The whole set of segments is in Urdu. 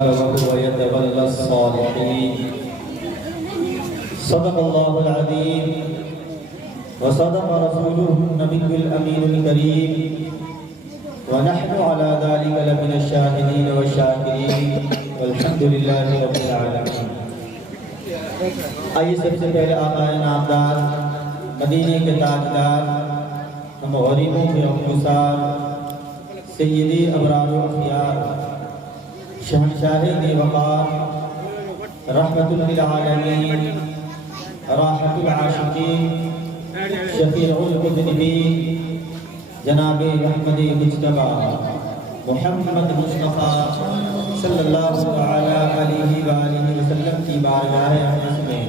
وهو يتولى الصالحين. صدق الله العظيم وصدق رسوله النبي الأمين الكريم ونحن على ذلك لمن الشاهدين والشاكرين والحمد لله رب العالمين. آئیے سب سے پہلے آقا نامدار مدینے کے تاجدار ہم غریبوں کے افسار سیدی ابرار و اخیار شہنشاہ دی وقار رحمت للعالمین راحت العاشقین شفیع المذنبین جناب احمد مجتبی محمد مصطفیٰ صلی اللہ علیہ وآلہ وسلم کی بارگاہ اقدس میں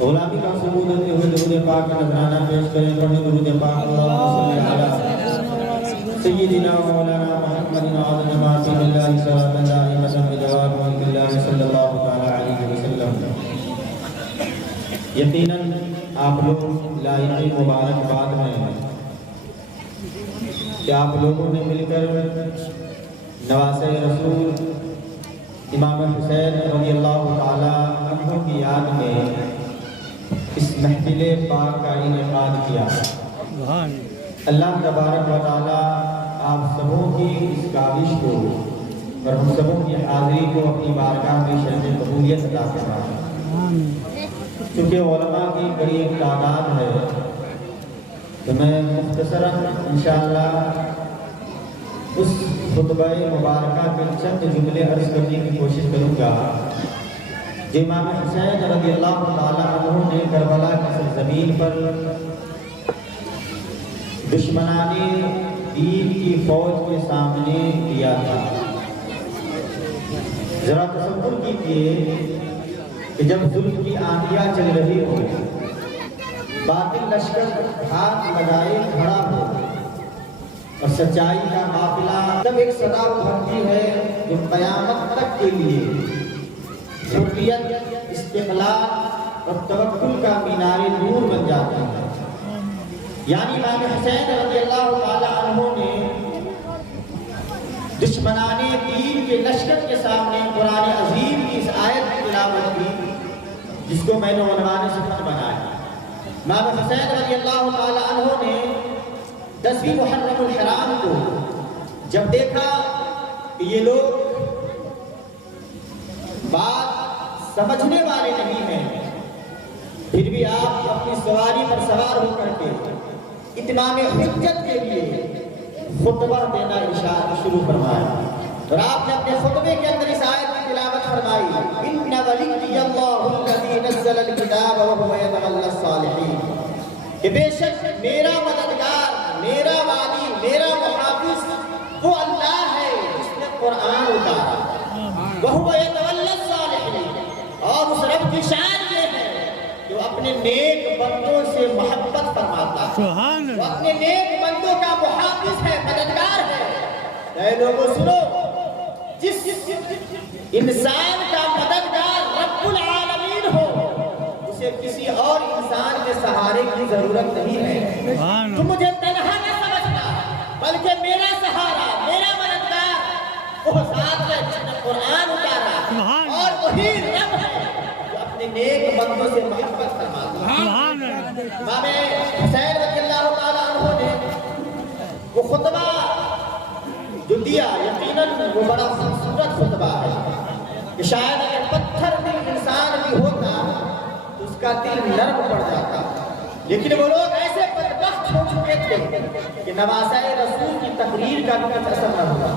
غلامی کا ثبوت دیتے ہوئے درود پاک کا نذرانہ پیش کریں. پڑھیں درود پاک اللہم صلی علی سیدنا مولانا محمد عظم جماعت اللہ صلاۃ دائمۃ بدوام ملک اللہ صلی اللہ علیہ وسلم. یقیناً آپ لوگ لائق مبارکباد ہیں کہ آپ لوگوں نے مل کر نواسۂ رسول امام حسین رضی اللہ تعالی عنہ کی یاد میں اس محفل پاک کا انعقاد کیا. اللہ تبارک و تعالی آپ سبوں کی اس کاوش کو اور ہم سبوں کی حاضری کو اپنی بارگاہ میں شرف قبولیت عطا فرمائے. چونکہ علماء کی بڑی ایک تعداد ہے تو میں مختصراً انشاءاللہ اس خطبہ مبارکہ کے چند جملے عرض کرنے کی کوشش کروں گا. جو امام حسین رضی اللہ تعالیٰ عنہ نے کربلا کی سرزمین پر دشمنان دین کی فوج کے سامنے دیا تھا. ذرا تصور کیجیے کہ جب ظلم کی آندیاں چل رہی ہو، باطل لشکر ہاتھ لگائے کھڑا ہو اور سچائی کا قافلہ جب ایک صدا اٹھتی ہے جو قیامت تک کے لیے حریت، استقلال اور توکل کا مینار نور بن جاتا ہے. یعنی امام حسین رضی اللہ تعالی عنہ نے دشمنان دین کے لشکر کے سامنے قرآن عظیم کی اس آیت کی تلاوت کی جس کو میں نے عنوان صفت بنایا. امام حسین رضی اللہ تعالی عنہ نے 10ویں محرم الحرام کو جب دیکھا کہ یہ لوگ بات سمجھنے والے نہیں ہیں، پھر بھی آپ اپنی سواری پر سوار ہو کر کے اتمام حجت کے لیے خطبہ دینا شروع فرمایا. اور آپ نے اپنے خطبے کے اندر اس آیت کی تلاوت فرمائی، ان ولی اللہ الذی نزل الکتاب وهو یتولی الصالحین، کہ بے شک میرا مددگار، میرا والی، میرا محافظ وہ اللہ ہے جس نے قرآن اتارا. وهو یتولی الصالحین، اور اس رب کی شان یہ ہے جو اپنے نیک بندوں سے محبت فرماتا ہے، وہ اپنے نیک بندوں کا محافظ ہے، مددگار ہے. اے لوگوں سنو، جس انسان کا مددگار رب العالمین ہو اسے کسی اور انسان کے سہارے کی ضرورت نہیں ہے. تم مجھے تنہا نہ سمجھنا، بلکہ میرا سہارا، میرا مددگار وہ ذات ہے جس نے قرآن اتارا، اور وہی رب ہے جو اپنے نیک بندوں سے محبت فرماتا ہے. امام حسین رضی اللہ تعالیٰ عنہ نے وہ خطبہ جو دیا، یقیناً وہ بڑا خوبصورت خطبہ ہے کہ شاید اگر پتھر دل انسان بھی ہوتا تو اس کا دل نرم پڑ جاتا. لیکن وہ لوگ ایسے بدبخت ہو چکے تھے کہ نواسۂ رسول کی تقریر کا بھی کچھ اثر نہ ہوا،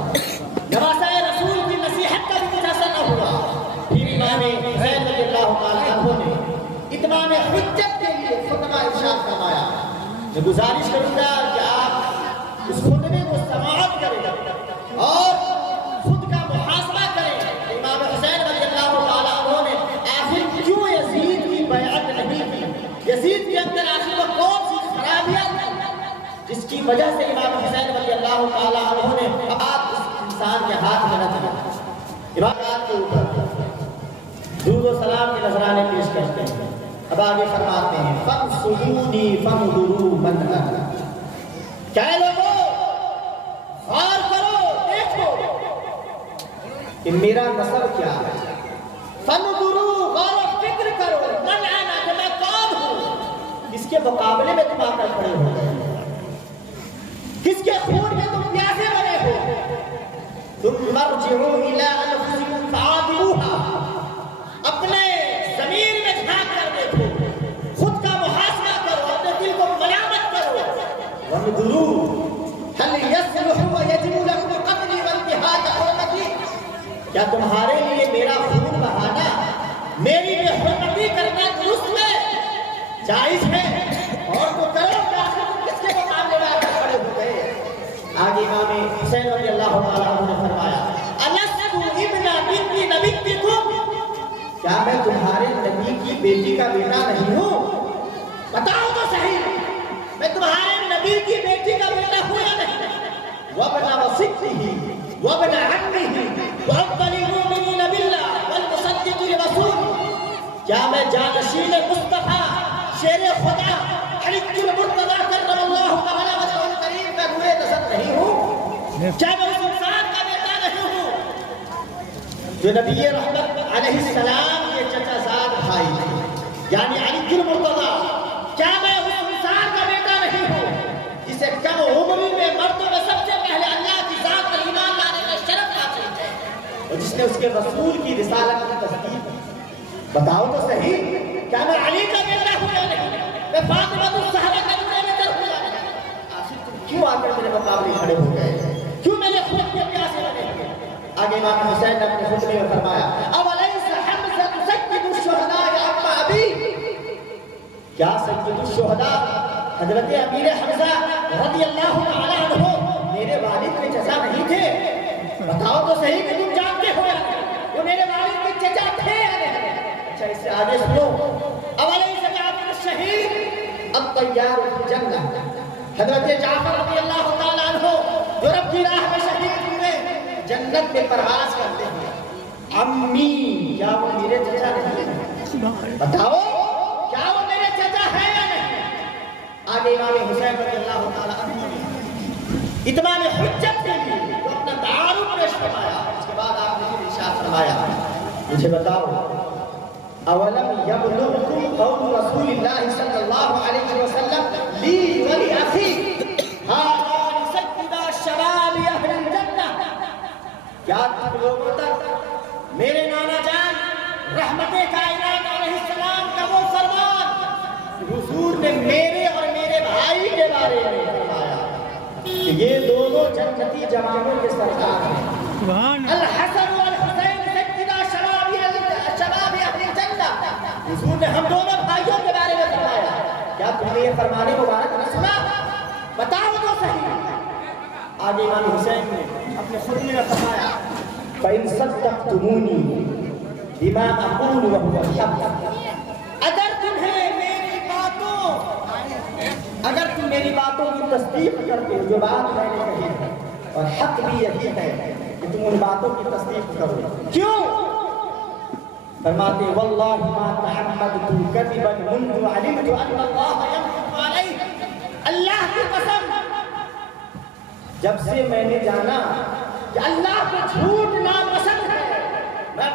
نواسۂ رسول کی نصیحت کا بھی کچھ اثر نہ ہوا. پھر امام حسین رضی اللہ تعالیٰ عنہ نے اتمام حجت کے لیے خطبہ ارشاد فرمایا. میں گزارش کروں گا کہ آپ اس خطبے کو سماعت کریں اور خود کا محاسبہ کریں. امام حسین رضی اللہ تعالیٰ عنہ نے آخر کیوں یزید کی بیعت نہیں کی؟ یزید کے اندر آخر وہ کون سی خرابیاں تھیں جس کی وجہ سے امام حسین رضی اللہ تعالیٰ عنہ نے بات اس انسان کے ہاتھ میں نہ دیا. عبادات کے اوپر درود و سلام کے نذرانے پیش کرتے ہیں. اب آگے فرماتے ہیں فَانْصُرُونِي فَانْظُرُوا مَنْ أَنَا. کیا لوگوں غور کرو، دیکھو کہ میرا نسب کیا ہے. فنظروا، غور و فکر کرو، من انا، کہ میں کون ہوں. کس کے مقابلے میں تم آ کر کھڑے ہو گئے؟ کس کے خون میں تم پیاسے بنے ہو؟ ثم ارجعوا الى انفسکم فعاتبوها، اپنے ضمیر میں جھانک کر دیکھو، خود کا محاسبہ کرو، اپنے دل کو ملامت کرو. وانظروا هل يصلح ويجب لكم قتلي وانتهاك حرمتي، کیا تمہارے لیے میرا خون بہانا، میری بے حرمتی کرنا درست ہے، جائز ہے؟ اور تو کرو، کس کے مقابلے میں آ کر کھڑے ہو گئے؟ آگے امام حسین رضی اللہ تعالیٰ عنہ نے فرمایا الست ابن بنت نبیکم، کیا میں تمہارے نبی کی بیٹی کا بیٹا نہیں ہوں؟ بتاؤ تو صحیح، میں تمہارے نبی کی بیٹی کا بیٹا ہوں یا نہیں؟ وابن وصیته وابن عمه وافضل المؤمنین باللہ والمصدق لرسول، کیا میں جانشین مصطفیٰ شیر خدا علی المرتضی کرم اللہ تعالی وجہہ الکریم کا روئے نسب نہیں ہوں؟ کیا میں اس انسان کا بیٹا نہیں ہوں جو نبی رحمت علیہ السلام کے چچا زاد بھائی تھے، یعنی علی المرتضی؟ کیا میں اس انسان کا بیٹا نہیں ہوں جسے کم عمری میں مردوں میں سب سے پہلے اللہ کی ذات پر ایمان لانے کا شرف حاصل ہے، اور جس نے اس کے رسول کی رسالت کی تصدیق؟ بتاؤ تو صحیح، کیا میں علی کا بیٹا ہوں یا نہیں؟ میں فاطمہ الزہرا کا بیٹا ہوں یا نہیں؟ آخر تم کیوں آ کر میرے مقابلے کھڑے ہو گئے؟ کیوں میرے خون کے پیاسے بنے ہوئے؟ آگے امام حسین نے اپنے خطبے میں فرمایا اولیس حمزہ سید الشہداء یا اما ابی، کیا سید الشہداء حضرت امیر حمزہ رضی اللہ تعالی عنہ میرے والد کے چچا نہیں تھے؟ بتاؤ تو صحیح کہ تم جانتے ہو وہ میرے والد کے چچا تھے یا نہیں؟ اچھا اس سے آگے سنو اولیس جعفر الشہید الطیار فی الجنہ، حضرت جعفر رضی اللہ تعالی عنہ جو رب کی راہ میں شہید ہوئے جنت میں پرواز کرتے ہیں. امی، کیا وہ میرے چچا نہیں ہیں؟ بتاؤ کیا وہ میرے چچا ہے یا نہیں؟ آگے امام حسین رضی اللہ تعالی عنہ نے اتمام حجت کے لیے جو اپنا تعارف پیش فرمایا، اس کے بعد آپ نے ارشاد فرمایا مجھے بتاؤ اولم یبلغکم قول رسول اللہ صلی اللہ علیہ وسلم لی ولی اخی هذان سیدا شباب اہل الجنہ، کیا تم لوگوں تک میرے نانا جان رحمت کائنات علیہ السلام کا وہ فرمان حضور نے میرے اور میرے بھائی کے بارے میں فرمایا کہ یہ دونوں جنتی جوانوں کے سردار ہیں، الحسن والحسین سیدا شباب اہل الجنہ، حضور نے ہم دونوں بھائیوں کے بارے میں فرمایا. کیا تم نے یہ فرمانے مبارک نہ سنا؟ بتاؤ تو صحیح. آگے امام حسین نے اپنے خطبے میں فرمایا فَإِن صَدَّقْتُمُونِي بِمَا أَقُولُ وَهُوَ الْحَقُّ، اگر تم میری باتوں کی تصدیق کرتے ہو جو بات میں نے کہی ہے، اور حق بھی یہی ہے کہ تم ان باتوں کی تصدیق کرو. کیوں؟ فرماتے واللہ ما تحمدت کذبا منذ علمت ان اللہ ينطق علیہ، اللہ کی قسم جب سے میں نے جانا کہ اللہ کو جھوٹ ناپسند ہے، میں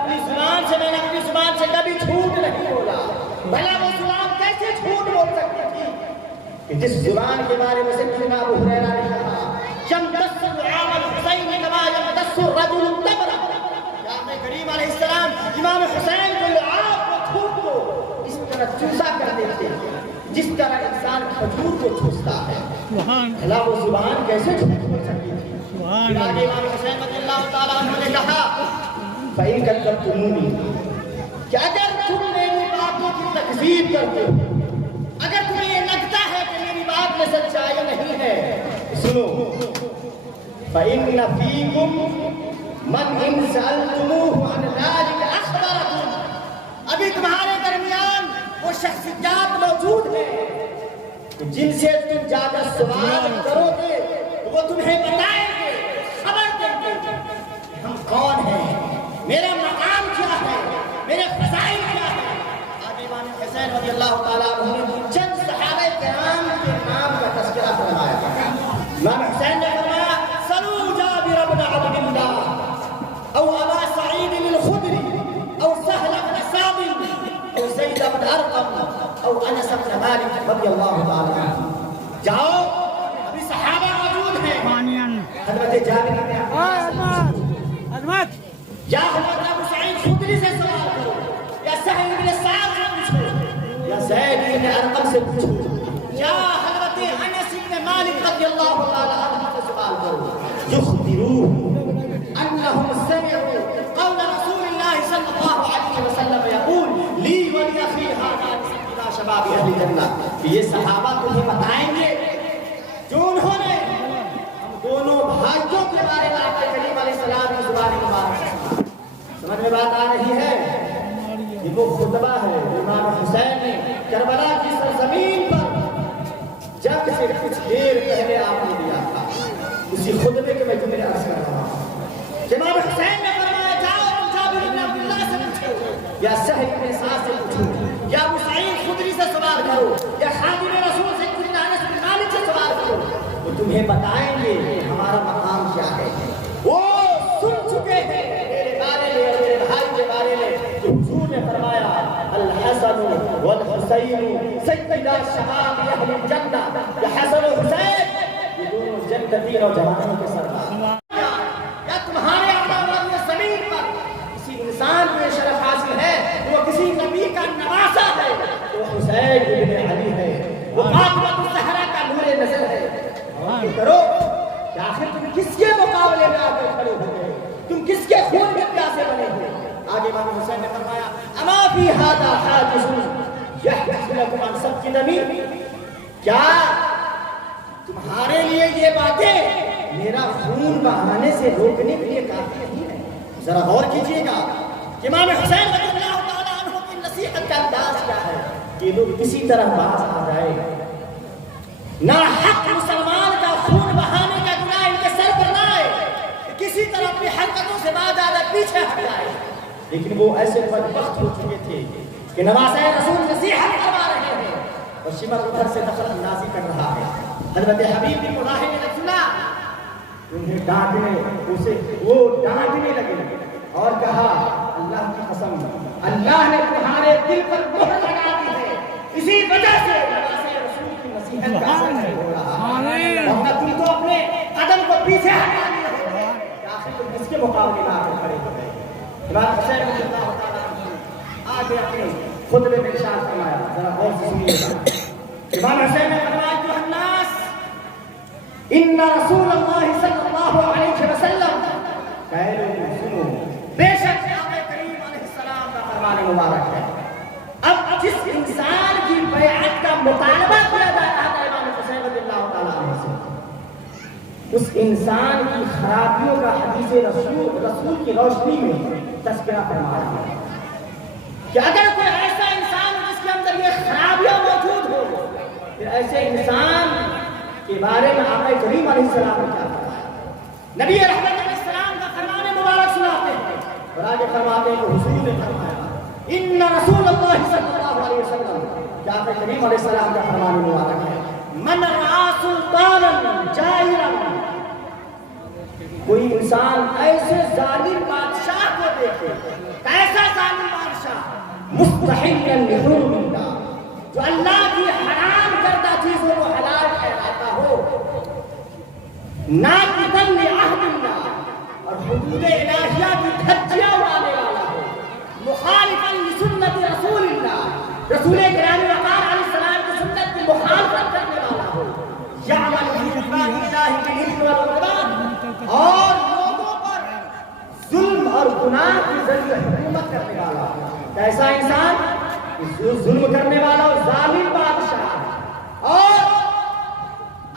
نے اپنی زبان سے کبھی جھوٹ نہیں بولا. بھلا وہ زبان کیسے جھوٹ بول سکتی تھی کہ جس زبان کے بارے میں سیدنا ابو ہریرہ نے کہا یمتص لعاب الحسین کما یمتص الرجل التمر، کریم علیہ السلام امام حسین کو لعاب کو جھوٹ کو اس طرح چوسا کر دیتے ہیں جس طرح انسان کھجور کو چوستا ہے. بھلا وہ زبان کیسے جھوٹ بول سکتی تھی؟ پھر آگے امام حسین رضی اللہ تعالیٰ عنہ نے کہا فَإِن كَذَّبْتُمُونِي، کہ اگر تم میری باتوں کی تکذیب کرتے ہو، اگر تمہیں یہ لگتا ہے کہ میری بات میں سچائی نہیں ہے، سنو فَإِنَّ فِيكُمْ مَنْ إِنْ سَأَلْتُمُوهُ عَنْ ذَلِكَ أَخْبَرَكُمْ، ابھی تمہارے درمیان وہ شخصیات موجود ہیں جن سے تم جا کر سوال کرو گے تو وہ تمہیں بتائیں گے، خبر دیں گے ہم کون ہیں، میرا مقام کیا ہے، میرے فضائل کیا ہے. آگے امام حسین رضی اللہ تعالیٰ عنہ نے چند صحابہ کرام کے نام کا تذکرہ فرمایا. امام حسین نے فرمایا سلو جابر بن عبد اللہ او ابا سعید رضی اللہ تعالی عنہ. جاؤ ابھی صحابہ موجود ہیں. حضرت جابر یا حضرت ابو سعید خدری سے سوال کرو, یا سہل بن سعد سے پوچھو, یا زید بن ارقم سے پوچھو, یا حضرت انس بن مالک رضی اللہ تعالی عنہ سے سوال کرو. يخبروه انهم سمعوا قول رسول الله صلى الله عليه وسلم يقول لي ولأخي هذا الى شباب اهل الجنة. یہ صحابہ تمہیں بتائیں گے جو انہوں نے ہم دونوں بھائیوں کے بارے میں آقا کریم علیہ السلام کی زبان مبارک. سمجھ میں بات آ رہی ہے؟ یہ وہ خطبہ ہے امام حسین نے کربلا کی سرزمین پر جنگ سے کچھ دیر پہلے آپ نے دیا تھا. اسی خطبے کے میں جملے عرض کر رہا ہوں. امام حسین نے فرمایا جاؤ جابر بن عبداللہ سے پوچھو, یا سہل بن سعد سے پوچھو, یا ابو سعید خدری سے سوال کرو, یا خادم رسول سے انس بن مالک سے سوال کرو, وہ تمہیں بتائیں گے ہمارا مقام کیا ہے. وہ سن چکے ہیں میرے بارے میں اور میرے بھائی کے بارے میں کہ حضور نے فرمایا الحسن والحسین سیدا شباب اہل الجنہ. یا حسن و حسین یہ دونوں جنتی نوجوانوں کے سردار. یا تمہارے اعمال زمین پر کسی انسان کو شرف حاصل ہے وہ کسی نبی کا نواسا ہے, وہ حسین ابن علی ہے, وہ فاطمہ الزہرا کا نور نظر ہے. اور کرو کہ آخر تم کس کے مقابلے میں آ کر کھڑے ہو گئے, تم کس کے خون کے پیاسے بنے ہوئے. آگے امام حسین نے فرمایا اما فی ھذا حاجز یحدث لکم عن سفک دم. کیا تمہارے لیے یہ باتیں میرا خون بہانے سے روکنے کے لیے کافی نہیں ہے؟ ذرا غور کیجئے گا کہ امام حسین رضی اللہ تعالیٰ عنہ کی نصیحت کا انداز کیا ہے کہ لوگ کسی طرح باز آ جائے, نہ حق مسلمان کا خون بہانے کا گناہ ان کے سر پر نہ آئے, کسی طرح اپنی حرکتوں سے باز آ جائے, پیچھے ہٹ جائے. لیکن وہ ایسے بدبخت ہو چکے تھے کہ نواسۂ رسول نصیحت کروا رہے ہیں اور شمر ادھر سے دخل اندازی کر رہا ہے. حضرت حبیب بن ملاحم نے سنا, انہیں وہ ڈانٹنے لگے اور کہا اللہ کی قسم اللہ نے تمہارے دل پر مہر لگا دی ہے, اسی وجہ سے نواسۂ رسول کی نصیحت کا اثر نہیں ہو رہا, ورنہ تم تو اپنے قدم کو پیچھے ہٹا دیے ہوتے کہ آخر تم کس کے مقابلے میں آ کر کھڑے ہو گئے. امام حسین رضی اللہ تعالیٰ عنہ آگے اپنے خطبے میں ارشاد فرمایا, ذرا غور سے سنیے گا. امام حسین نے فرمایا کہ الناس ان رسول اللہ صلی اللہ علیہ وسلم قالوا سنو, بے شک آقا کریم علیہ السلام کا فرمان مبارک ہے. اب جس انسان کی بیعت کا مطالبہ کیا جا رہا تھا امام حسین رضی اللہ تعالیٰ عنہ سے, اس انسان کی خرابیوں کا حدیث رسول کی روشنی میں تذکرہ فرما رہا ہے کہ اگر کوئی ایسا انسان جس کے اندر یہ خرابیاں موجود ہو, پھر ایسے انسان کے بارے میں آقا کریم علیہ السلام نے کیا فرمایا. نبی رحمت علیہ السلام کا فرمان مبارک سناتے ہیں اور آگے فرماتے ہیں کہ حضور نے فرمایا ان رسول اللہ صلی اللہ علیہ وسلم, کہ آقا کریم علیہ السلام کا فرمان مبارک ہے من رعا سلطانا جائرا, کوئی انسان ایسے ظالم بادشاہ کو دیکھے, کیسا ظالم بادشاہ مستحلا لحرم اللہ, جو اللہ کی حرام کردہ چیزوں کو حلال ٹھہراتا ہو, ناقضا لعہد اللہ, اور حدود الہیہ کی دھجیاں اڑانے والا ہو, مخالفا لسنت رسول اللہ, رسول گرامی وقار علیہ السلام کی سنت کی مخالفت کرنے والا ہو, یعمل فی عباد اللہ بالاثم والعدوان, اور لوگوں پر ظلم اور گناہ کے ذریعے حکومت کرنے والا. ایسا انسان ظلم کرنے والا اور ظالم بادشاہ, اور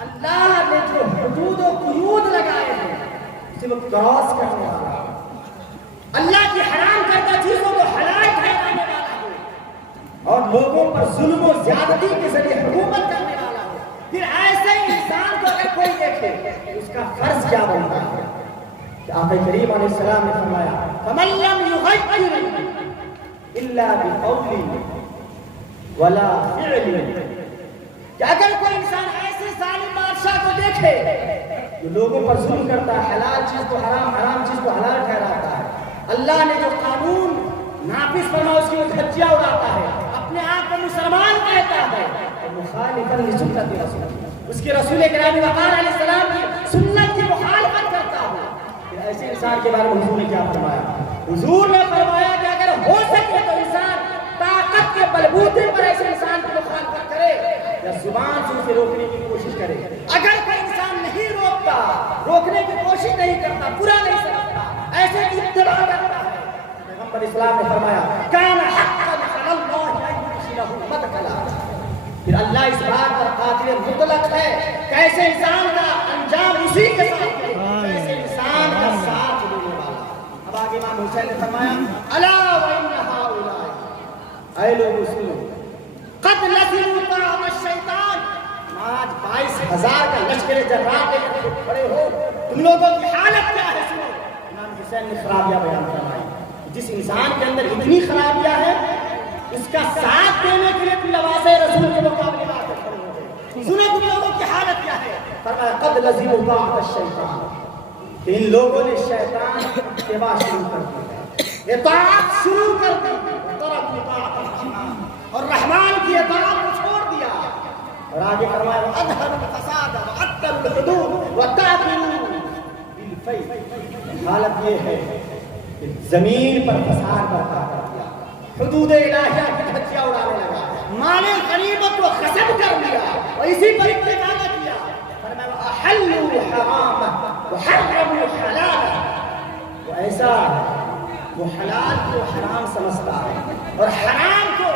اللہ نے جو حدود و قیود لگائے ہیں اسے وہ کراس کرنے والا, اللہ کی حرام کردہ چیزوں کو حلال ٹھہرانے والا ہو, اور لوگوں پر ظلم و زیادتی کے ذریعے حکومت کرنے والا ہو, پھر ایسے انسان کو اگر کوئی دیکھے اس کا فرض کیا بنتا ہے کہ آقا کریم علیہ السلام نے فرمایا فَمَن لَّمْ يُغَيِّرْ إِلَّا بِقَوْلٍ وَلَا فِعْلٍ, کہ اگر کوئی انسان ایسے ظالم بادشاہ کو دیکھے جو لوگوں پر ظلم کرتا ہے, حلال چیز کو حرام, حرام چیز کو حلال ٹھہراتا ہے, اللہ نے جو قانون نافذ فرمایا اس کی وہ دھجیاں اڑاتا ہے, اپنے آپ کو مسلمان کہتا ہے, اور مخالفا لسنت رسول، اس کے رسول کریم وقار علیہ السلام کی سنت کی مخالفت کرتا ہو، پھر ایسے انسان کے بارے میں حضور نے کیا فرمایا؟ حضور نے فرمایا کہ اگر ہو سکے تو انسان طاقت کے بلبوتے پر ایسے انسان کی مخالفت کرے یا زبان سے اسے روکنے کی کوشش کرے۔ اگر کوئی انسان نہیں روکتا، روکنے کی کوشش نہیں کرتا، برا نہیں سمجھتا، ایسے کی اتباع کرتا ہے، پیغمبر اسلام نے فرمایا کان حقا علی اللہ ان یدخلہ مدخلا، پھر اللہ اس بات پر قادر مطلق ہے کہ ایسے انسان کا انجام اسی کے ساتھ ہے، ایسے انسان کا ساتھ دینے والا۔ اب آگے امام حسین نے فرمایا الا وان هؤلاء، اے لوگوں سنو، قد لزموا طاعۃ الشیطان، آج 22,000 کا لشکر جرات لے کر کھڑے ہو، تم لوگوں کی حالت کیا ہے؟ سنو، امام حسین نے خرابیاں بیان فرمائی، جس انسان کے اندر اتنی خرابیاں ہیں اس کا ساتھ دینے کے لیے لباس رسول کے مقابلے میں آ کر کھڑے ہو گئے۔ سنو تم لوگوں کی حالت کیا ہے؟ فرمایا قد لزموا طاعۃ الشیطان، کہ ان لوگوں نے شیطان کی اتباع شروع کر دی، اطاعت شروع کر دی، ترکوا طاعۃ الرحمن، اور رحمان کی اطاعت کو چھوڑ دیا۔ اور آگے فرمایا اظہروا الفساد وعطلوا الحدود وتعبدوا بالفیء، حالت یہ ہے کہ زمین پر فساد برپا کر دیا، حدود الہیہ کی دھجیاں اڑانے لگا، مال غنیمت کو غصب کر لیا اور اسی پر اتباع کیا۔ فرمایا احلوا حراما وحرموا حلالا، وہ ایسا وہ حلال کو حرام سمجھتا ہے اور حرام کو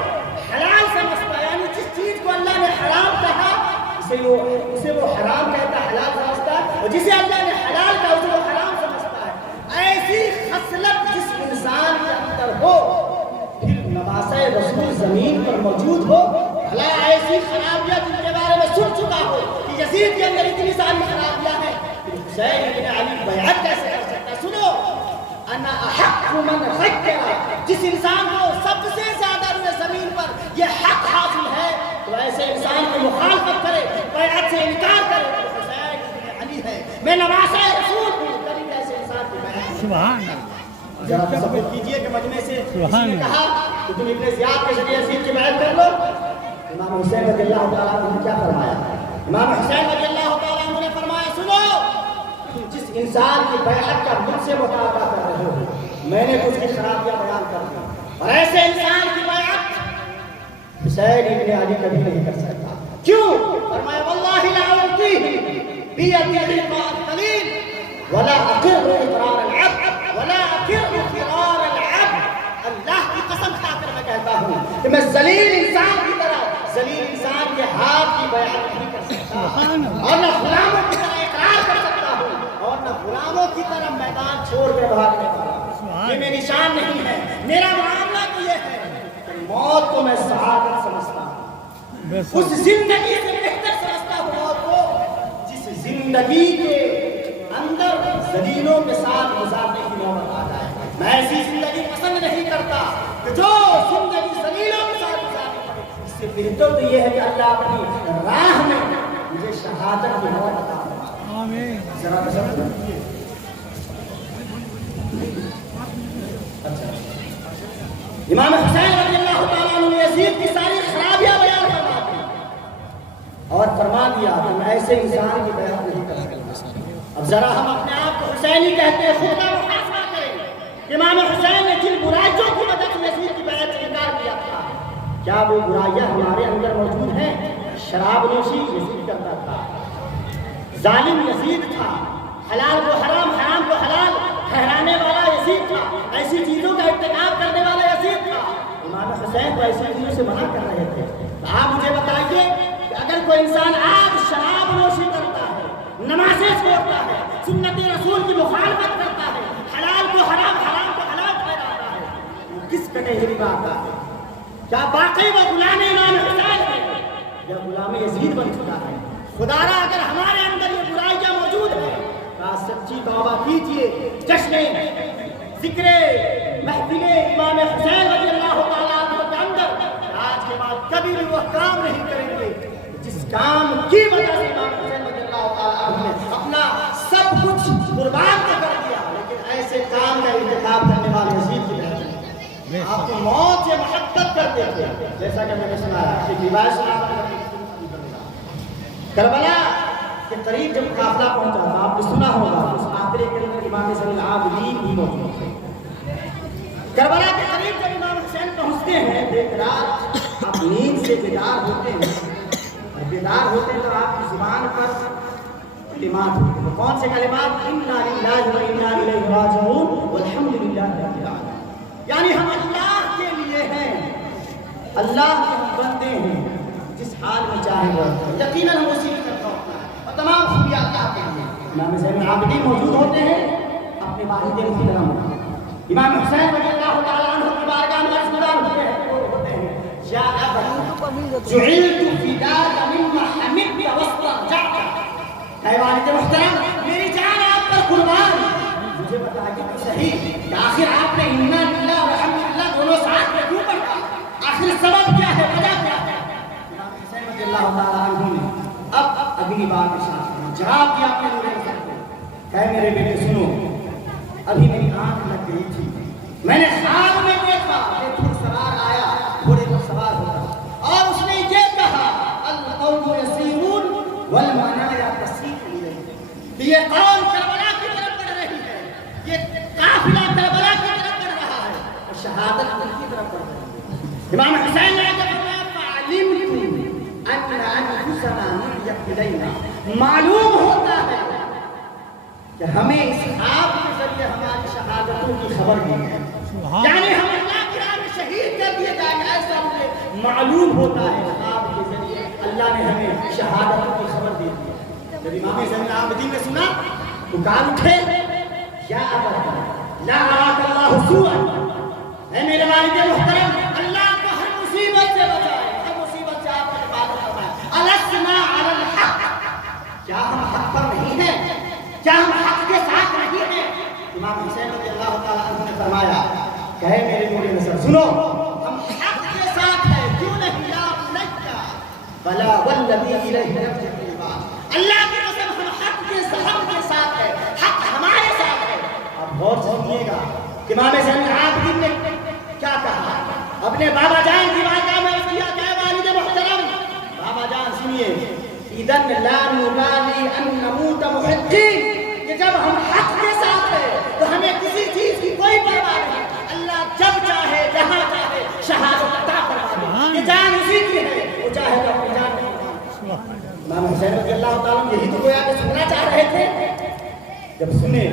حلال سمجھتا ہے، یعنی جس چیز کو اللہ نے حرام کہا اسے وہ حرام کہتا ہے، حلال سمجھتا ہے، اور جسے اللہ نے حلال کہا اسے وہ حرام سمجھتا ہے۔ ایسی خصلت جس انسان کے اندر ہو، پھر نواسۂ رسول زمین پر موجود ہو، بھلا ایسی خرابیاں جن کے بارے میں سن چکا ہو کہ یزید کے اندر اتنی ساری خرابیاں ہیں، پھر حسین ابن علی بیعت کیسے کر سکتا؟ سنو، انا احق من خکر، جس انسان کو سب سے زیادہ روئے زمین پر یہ حق حاصل ہے تو ایسے انسان کی مخالفت کرے، بیعت سے انکار کرے، تو حسین ابن علی ہے، میں نواسۂ رسول ہوں، کبھی ایسے انسان کی بیعت۔ سبحان اللہ، ذرا تصور کیجئے کہ مجمع سے کسی نے کہا کہ تم ابن زیاد کے ذریعے یزید کی بیعت کر لو، امام حسین رضی اللہ تعالیٰ عنہ نے کیا فرمایا؟ امام حسین رضی اللہ تعالیٰ عنہ نے فرمایا سنو، جس انسان کی بیعت کا مجھ سے مطالبہ کر رہے ہو، میں نے کچھ کی خرابیاں بیان کر دی، اور ایسے انسان کی بیعت حسین ابن علی کبھی نہیں کر سکتا۔ کیوں؟ فرمایا واللہ لا اعطیہ بیدی القلیل ولا اقر اقرار العبد ولا اقر فرار العبد، اللہ کی قسم کھا کر میں کہتا ہوں کہ میں ذلیل انسان کی طرح ذلیل انسان کے ہاتھ کی بیعت نہیں کر سکتا، اور نہ غلاموں کی طرح اقرار کر سکتا ہوں، اور نہ غلاموں کی طرح میدان چھوڑ کر بھاگنے والا، یہ میری شان نہیں ہے۔ میرا معاملہ تو یہ ہے کہ موت کو میں سعادت سمجھتا ہوں، اس زندگی سے بہتر سمجھتا ہوں موت کو جس زندگی کے اندر ذلیلوں کے ساتھ گزارنے کی نوبت آ جائے۔ میں ایسی زندگی پسند نہیں کرتا کہ جو زندگی ذلیلوں کے ساتھ گزارنی پڑے، اس سے بہتر تو یہ ہے کہ اللہ اپنی راہ میں مجھے شہادت کی موت عطا فرمائے۔ آمین۔ ذرا تصور کیجیے، امام حسین رضی اللہ تعالیٰ عنہ نے یزید کی ساری خرابیاں بیان فرما دی اور فرما دیا کہ میں ایسے انسان کی بیعت نہیں کر سکتا۔ اب ذرا ہم اپنے آپ کو حسینی کہتے ہیں، خود کا محاسبہ کریں۔ امام حسین نے جن برائیوں کی وجہ سے یزید کی بیعت سے انکار کیا تھا، کیا وہ برائیاں ہمارے اندر موجود ہیں؟ شراب نوشی یزید کرتا تھا، ظالم یزید تھا، حلال کو حرام حرام کو حلال ٹھہرانے والا یزید تھا، ایسی چیزوں کا ارتکاب کرنے والا یزید تھا۔ امام حسین کو ایسی چیزوں سے منع کر رہے تھے۔ تو آپ مجھے بتائیے کہ اگر کوئی انسان آج شراب نوشی کرتا ہے، نمازیں چھوڑتا ہے، سنت رسول کی مخالفت کرتا ہے، حلال کو حرام حرام کو حلال ٹھہراتا ہے، وہ کس کٹہری بات ہے؟ کیا باقی وہ غلام امام حسین ہے یا غلام یزید بن چکا ہے؟ خدا را اگر ہمارے اندر یہ برائیاں موجود ہیں، سچی توبہ کیجئے، جشن ذکر محفل امام حسین رضی اللہ تعالیٰ عنہ کے اندر آج کے بعد کبھی بھی وہ کام نہیں کریں گے جس کام کی وجہ سے امام حسین رضی اللہ تعالیٰ عنہ نے اپنا سب کچھ قربان کر دیا، لیکن ایسے کام کا ارتکاب کرنے والے یزید کی بہن آپ کو موت سے محبت کرتے تھے، جیسا کہ میں نے سنا ہے، ایک روایت سنا کربلا کے قریب جب قافلہ پہنچا تھا، آپ نے سنا ہوگا اس قافلے کے اندر امام زین العابدین بھی موجود تھے۔ کربلا کے قریب جب امام حسین پہنچتے ہیں، دیکھ رات آپ نیند سے بیدار ہوتے ہیں، اور بیدار ہوتے ہیں تو آپ کی زبان پر کلمات ہوتے ہیں۔ کون سے کلمات؟ انا للہ و انا الیہ راجعون والحمد للہ رب العالمین، یعنی ہم اللہ کے لیے ہیں، اللہ کے ہم بندے ہیں، جس حال میں چاہیں وہ یقیناً ہم اسی کی طرف ہوتا ہے، اور تمام خوبیاں اللہ کے لیے۔ امام زین العابدین موجود ہوتے ہیں اپنے والد محترم امام حسین رضی اللہ تعالیٰ عنہ کی بارگاہ میں عرض ہوتے ہیں، یا ابا جعلت فداک مما حمدت واسترجعت، اے والد محترم میری جان آپ پر قربان، مجھے بتائیے تو صحیح کہ آخر آپ نے انا للہ و الحمد للہ دونوں ساتھ میں کیوں پڑھا؟ آخر سبب کیا ہے، وجہ کیا ہے؟ امام حسین رضی اللہ تعالیٰ عنہ نے اب اگلی بات ارشاد فرمایا، جواب دیا اپنے نور حسین کو، کہ میرے بیٹے سنو، ابھی میری آنکھ لگ گئی تھی، میں نے خواب میں دیکھا کہ گھوڑ سوار آیا، گھوڑے پر سوار ہوتا، اور اس نے یہ کہا القوم یسیرون والمنایا تسیر الیہم، یہ قوم کربلا کی طرف بڑھ رہی ہے، یہ قافلہ کربلا کی طرف بڑھ رہا ہے، اور شہادت ان کی طرف بڑھ رہی ہے۔ امام حسین نے فرمایا فعلمت ان انفسنا نحیت الینا، معلوم ہوتا ہے کہ ہمیں اس خواب کے ذریعے ہماری شہادتوں کی خبر دی ہے، یعنی ہم اللہ کی راہ میں شہید کر دیے جائیں گے، ایسا مجھے معلوم ہوتا ہے، خواب کے ذریعے اللہ نے ہمیں شہادتوں کی خبر دی ہے۔ جب امام زین العابدین نے سنا پکار اٹھے، یا ابا لا اراک اللہ سوءا، اے میرے والد محترم اللہ کو ہر مصیبت سے بچائے، ہر مصیبت سے آپ کی حفاظت فرمائے، السنا علی الحق، کیا ہم حق پر نہیں ہیں، کیا ہم حق کے ساتھ نہیں ہیں؟ امام حسین رضی اللہ تعالیٰ عنہ نے فرمایا کہ اے میرے نور نظر سنو، ہم حق کے ساتھ ہیں، کیوں نہیں یا بنیہ بلا والذی الیہ یرجع العباد، اللہ کی قسم ہم حق کے ساتھ ہیں، حق ہمارے ساتھ ہے۔ اب غور سے سنیے گا کہ امام زین العابدین نے کیا کہا، اپنے بابا جان کی بارگاہ میں عرض کیا کہ والد محترم بابا جان سنیے، اذن لا نبالی ان نموت محقین، کہ جب ہم حق کے ساتھ ہیں تو ہمیں کسی چیز کی کوئی پرواہ نہیں، اللہ جب چاہے جہاں چاہے شہادت عطا فرما دے، یہ جان اسی کی ہے، وہ چاہے تو اپنی جان کو۔ امام حسین رضی اللہ تعالیٰ عنہ یہی تو گویا کہ سننا چاہ رہے تھے۔ جب سنے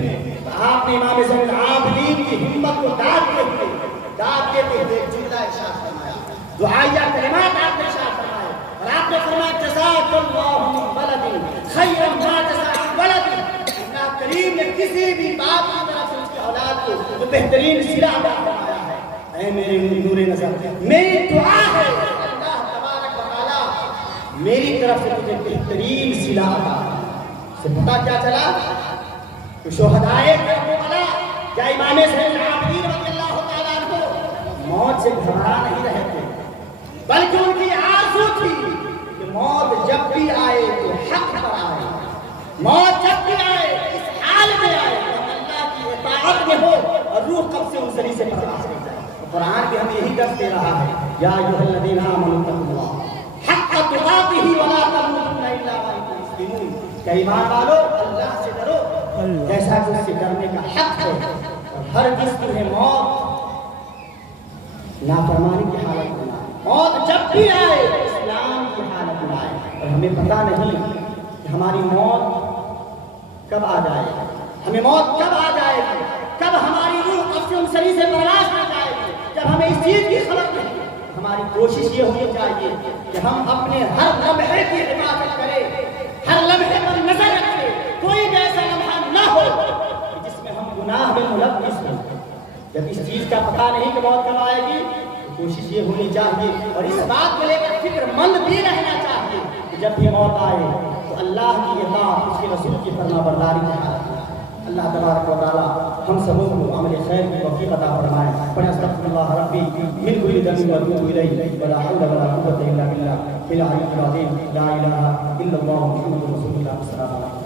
تو آپ نے امام زین العابدین کی ہمت کو داد دیتے ہوئے ایک جملہ ارشاد فرمایا، دعائیہ کلمات آپ نے ارشاد فرمائے، اور آپ نے فرمایا جزاک اللہ من ولد خیرا ما جزاء ولد، اللہ کریم نے کسی بھی باپ کی طرف سے اس کی اولاد کو جو بہترین صلہ عطا فرمایا ہے۔ اے میرے نور نظر میری دعا ہے اللہ تبارک و تعالی میری طرف سے تجھے بہترین صلہ عطا فرمائے۔ سے پتہ کیا چلا کہ شہدائے کربلا یا امام زین العابدین رضی اللہ تعالیٰ عنہ موت سے گھبرا نہیں رہے تھے، بلکہ ان کی آرزو تھی کہ موت جب بھی آئے تو حق پر آئے، موت جب بھی آئے اس حال میں آئے کہ اللہ کی اطاعت میں ہو اور روح قبض سے انسانی سے پرواز کر جائے۔ قرآن بھی ہمیں یہی درس دے رہا ہے، یا ایھا الذین آمنوا اتقوا اللہ حق تقاتہ ولا تموتن الا وانتم مسلمون، کہ ایمان والو اللہ سے ڈرو جیسا کہ اس سے ڈرنے کا حق ہے، اور ہر کس تمہیں موت نافرمانی کی حالت میں آئے، موت جب بھی آئے اسلام کی حالت میں آئے، اور ہمیں پتہ نہیں کہ ہماری موت کب آ جائے گی، ہمیں موت کب آ جائے گی، کب ہماری روح قبض انسانی سے پرواز کر جائے گی، جب ہمیں اس چیز کی خبر نہیں۔ ہماری کوشش یہ ہونی چاہیے کہ ہم اپنے ہر لمحے کی حفاظت کریں، ہر لمحے پر نظر رکھیں، کوئی بھی ایسا لمحہ نہ ہو جس میں ہم گناہ میں ملوث ہوں۔ جب اس چیز کا پتہ نہیں کہ موت کب آئے گی تو کوشش یہ ہونی چاہیے اور اس بات کو لے کر فکر مند بھی رہنا چاہیے کہ جب بھی موت آئے تو اللہ کی اطاعت، اس کے رسول کی فرما برداری کی حالت میں۔ اللہ تبارک و تعالی ہم سبوں کو عمل خیر کی توفیق عطا فرمائے۔ پڑھیں استغفر اللہ ربی من کل ذنب واتوب الیہ ولا حول ولا قوة الا باللہ العلی العظیم، لا الہ الا اللہ محمد رسول اللہ صلی اللہ علیہ وسلم۔